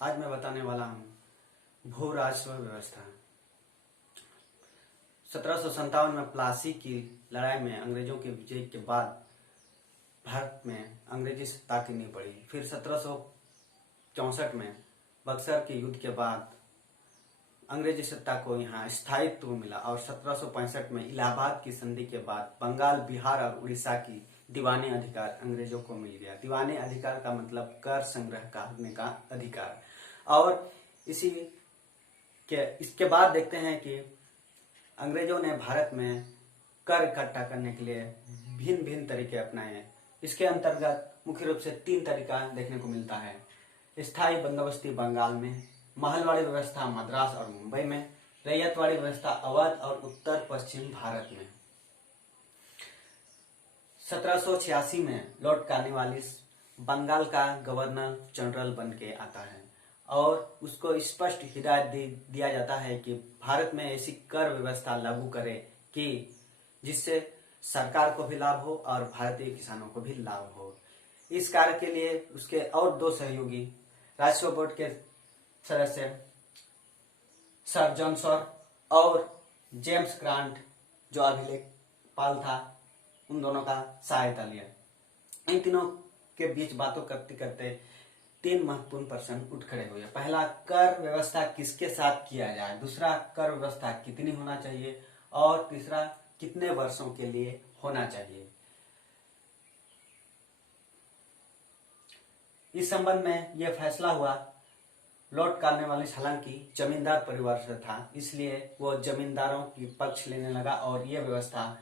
आज मैं बताने वाला हूँ भू राजस्व व्यवस्था। 1757 में प्लासी की लड़ाई में अंग्रेजों के विजय के बाद भारत में अंग्रेजी सत्ता की नींव पड़ी। फिर 1764 में बक्सर के युद्ध के बाद अंग्रेजी सत्ता को यहाँ स्थायित्व मिला और 1765 में इलाहाबाद की संधि के बाद बंगाल, बिहार और उड़ीसा की दीवानी अधिकार अंग्रेजों को मिल गया। दीवानी अधिकार का मतलब कर संग्रह करने का अधिकार। और इसके बाद देखते हैं कि अंग्रेजों ने भारत में कर इकट्ठा करने के लिए भिन्न भिन्न तरीके अपनाए। इसके अंतर्गत मुख्य रूप से 3 तरीका देखने को मिलता है। स्थायी बंदोबस्ती बंगाल में, महलवाड़ी व्यवस्था मद्रास और मुंबई में, रैयतवाड़ी व्यवस्था अवध और उत्तर पश्चिम भारत में। 1786 में लॉर्ड कॉर्नवालिस बंगाल का गवर्नर जनरल बन के आता है और उसको स्पष्ट हिदायत दिया जाता है कि भारत में ऐसी कर व्यवस्था लागू करे कि जिससे सरकार को भी लाभ हो और भारतीय किसानों को भी लाभ हो। इस कार्य के लिए उसके और 2 सहयोगी राजस्व बोर्ड के सदस्य सर जॉन शॉर और जेम्स ग्रांट जो अभिलेखपाल था, उन दोनों का सहायता लिया। इन तीनों के बीच बातों करते करते 3 महत्वपूर्ण प्रश्न उठ खड़े हुए। पहला, कर व्यवस्था किसके साथ किया जाए। दूसरा, कर व्यवस्था कितनी होना चाहिए। और तीसरा, कितने वर्षों के लिए होना चाहिए। इस संबंध में यह फैसला हुआ। लॉर्ड कॉर्नवालिस हालांकि जमींदार परिवार से था, इसलिए वो जमींदारों की पक्ष लेने लगा और यह व्यवस्था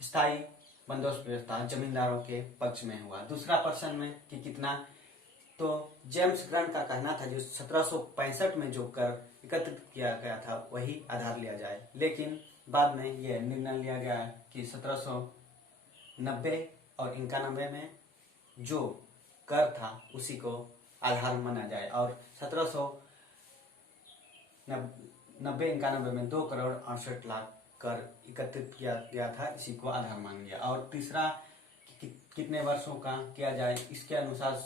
स्थायी बंदोबस्त व्यवस्था जमींदारों के पक्ष में हुआ। दूसरा प्रश्न में कि कितना, तो जेम्स ग्रांट का कहना था जो 1765 में जो कर एकत्रित किया गया था वही आधार लिया जाए, लेकिन बाद में यह निर्णय लिया गया कि 1790 और 91 में जो कर था उसी को आधार माना जाए और 1790-91 में 2 करोड़ 68 लाख कर एकत्रित किया गया था, इसी को आधार मान गया। और तीसरा कितने वर्षों का किया जाए, इसके अनुसार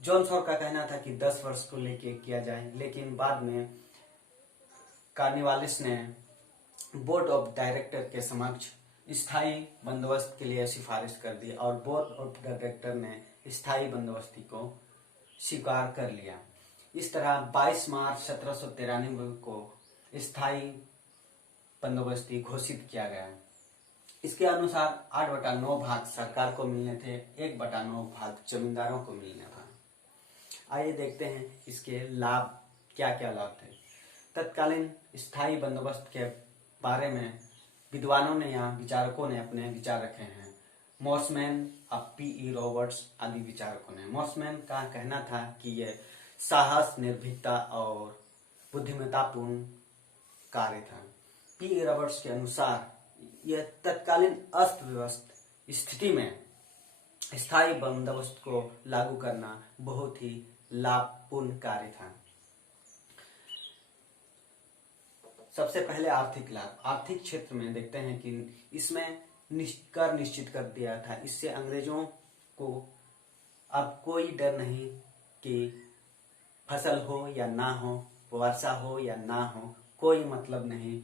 जॉन शॉर का कहना था कि 10 वर्ष को लेके किया जाए, लेकिन बाद में कॉर्नवालिस ने बोर्ड ऑफ डायरेक्टर के समक्ष स्थायी बंदोबस्त के लिए सिफारिश कर दी और बोर्ड ऑफ डायरेक्टर ने स्थायी बंदोबस्ती को स्वीकार कर लिया। इस तरह 22 मार्च 1793 को स्थायी बंदोबस्ती घोषित किया गया। इसके अनुसार 8/9 भाग सरकार को मिलने थे, 1/9 भाग जमींदारों को मिलने था। आइए देखते हैं इसके लाभ, क्या क्या लाभ थे। तत्कालीन स्थायी बंदोबस्त के बारे में विद्वानों ने या विचारकों ने अपने विचार रखे हैं। मॉर्समैन, P.E. रॉबर्ट्स आदि विचारकों ने। मॉर्समैन का कहना था कि यह साहस, निर्भीकता और बुद्धिमत्तापूर्ण कार्य था। P.E. रॉबर्ट्स के अनुसार यह तत्कालीन अस्त व्यस्त स्थिति में स्थायी बंदोबस्त को लागू करना बहुत ही लाभपूर्ण कार्य था। सबसे पहले आर्थिक लाभ। आर्थिक क्षेत्र में देखते हैं कि इसमें कर निश्चित कर दिया था। इससे अंग्रेजों को अब कोई डर नहीं कि फसल हो या ना हो, वर्षा हो या ना हो, कोई मतलब नहीं।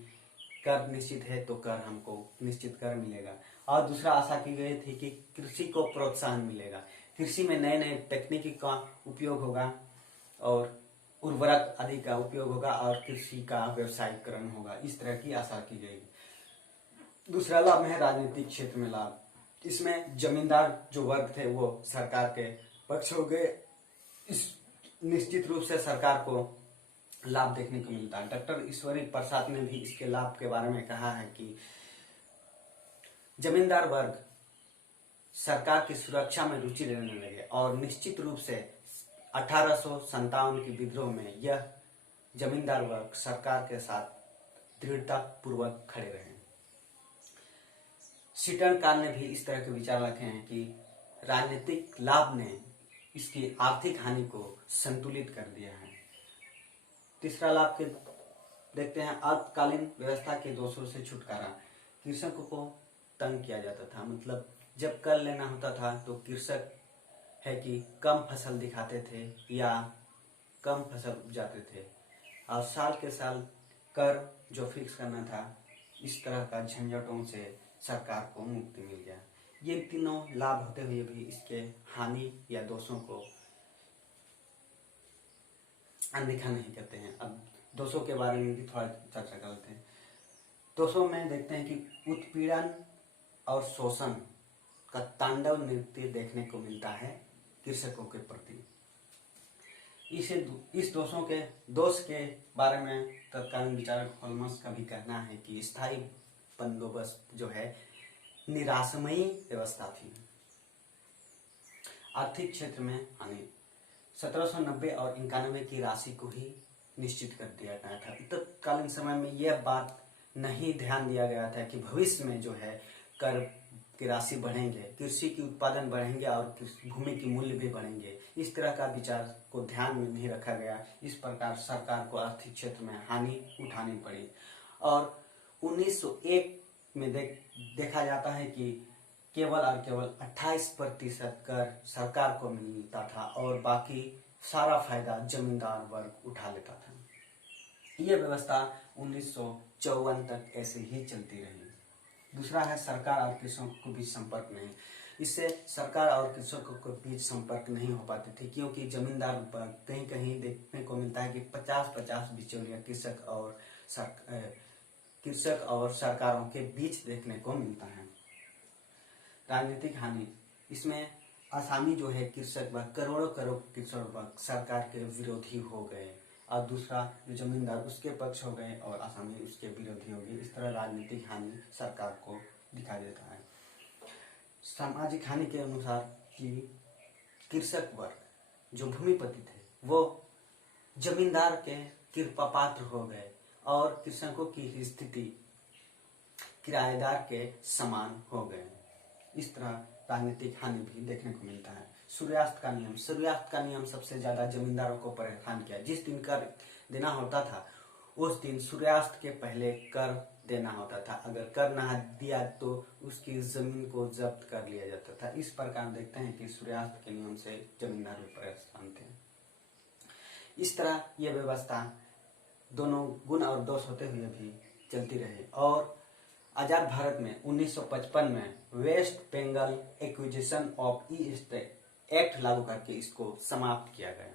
कर निश्चित है तो कर हमको निश्चित कर मिलेगा। और दूसरा आशा की गई थी कि कृषि को प्रोत्साहन मिलेगा, कृषि में नए नए तकनीकी का उपयोग होगा और उर्वरक आदि का उपयोग होगा और कृषि का व्यवसायीकरण होगा। इस तरह की आशा की गई। दूसरा लाभ है राजनीतिक क्षेत्र में लाभ। इसमें जमींदार जो वर्ग थे वो सरकार के पक्ष हो गए। इस निश्चित रूप से सरकार को लाभ देखने को मिलता है। डॉक्टर ईश्वरी प्रसाद ने भी इसके लाभ के बारे में कहा है कि जमींदार वर्ग सरकार की सुरक्षा में रुचि लेने लगे और निश्चित रूप से 1857 के विद्रोह में यह जमींदार वर्ग सरकार के साथ दृढ़ता पूर्वक खड़े रहे। सीटन काल ने भी इस तरह के विचार रखे हैं कि राजनीतिक लाभ ने इसकी आर्थिक हानि को संतुलित कर दिया है। तीसरा लाभ के देखते हैं अल्पकालीन व्यवस्था के दोषों से छुटकारा। कृषकों को तंग किया जाता था, मतलब जब कर लेना होता था तो कृषक है कि कम फसल दिखाते थे या कम फसल उपजाते थे और साल के साल कर जो फिक्स करना था, इस तरह का झंझटों से सरकार को मुक्ति मिल गया। ये तीनों लाभ होते हुए भी इसके हानि या दोषों को अनदेखा नहीं करते हैं। अब दोषों के बारे में भी थोड़ा चर्चा करते हैं। दोषों में देखते हैं कि उत्पीड़न और शोषण का तांडव नृत्य देखने को मिलता है कृषकों के प्रति। इस दोष के बारे में तत्कालीन विचारक होल्मस का भी कहना है कि स्थायी बंदोबस्त जो है निराशमयी व्यवस्था थी। आर्थिक क्षेत्र में हानि 1790 और 91 की राशि को ही निश्चित कर दिया गया था। तत्कालीन समय में यह बात नहीं ध्यान दिया गया था कि भविष्य में जो है कर की राशि बढ़ेंगे, कृषि की उत्पादन बढ़ेंगे और भूमि की मूल्य भी बढ़ेंगे। इस तरह का विचार को ध्यान में नहीं रखा गया। इस प्रकार सरकार को आर्थिक क्षेत्र में हानि उठानी पड़ी और 1901 में देखा जाता है कि केवल और केवल 28% कर सरकार को मिलता था और बाकी सारा फायदा जमींदार वर्ग उठा लेता था। यह व्यवस्था 1954 तक ऐसे ही चलती रही। दूसरा है सरकार और कृषकों के बीच संपर्क नहीं। इससे सरकार और कृषकों के बीच संपर्क नहीं हो पाते थे, क्योंकि जमींदार वर्ग कहीं कहीं देखने को मिलता है कि 50-50 बिचौलिया कृषक और सरकारों के बीच देखने को मिलता है। राजनीतिक हानि, इसमें आसामी जो है कृषक वर्ग, करोड़ों कृषक वर्ग सरकार के विरोधी हो गए और दूसरा जो जमींदार उसके पक्ष हो गए और आसामी उसके विरोधी हो गए। इस तरह राजनीतिक हानि सरकार को दिखा देता है। सामाजिक हानि के अनुसार कि कृषक वर्ग जो भूमिपति थे वो जमींदार के कृपा पात्र हो गए और कृषकों की स्थिति किराएदार के समान हो गए। इस तरह राजनीतिक हानि भी देखने को मिलता है। सूर्यास्त का नियम सबसे ज्यादा जमींदारों को परेशान किया। जिस दिन कर देना होता था उस दिन सूर्यास्त के पहले कर देना होता था। अगर कर ना दिया तो उसकी जमीन को जब्त कर लिया जाता था। इस प्रकार देखते हैं कि सूर्यास्त के नियम से जमींदार भी परेशान थे। इस तरह यह व्यवस्था दोनों गुण और दोष होते हुए भी चलती रही और आजाद भारत में 1955 में west Bengal acquisition of estate act लागू करके इसको समाप्त किया गया।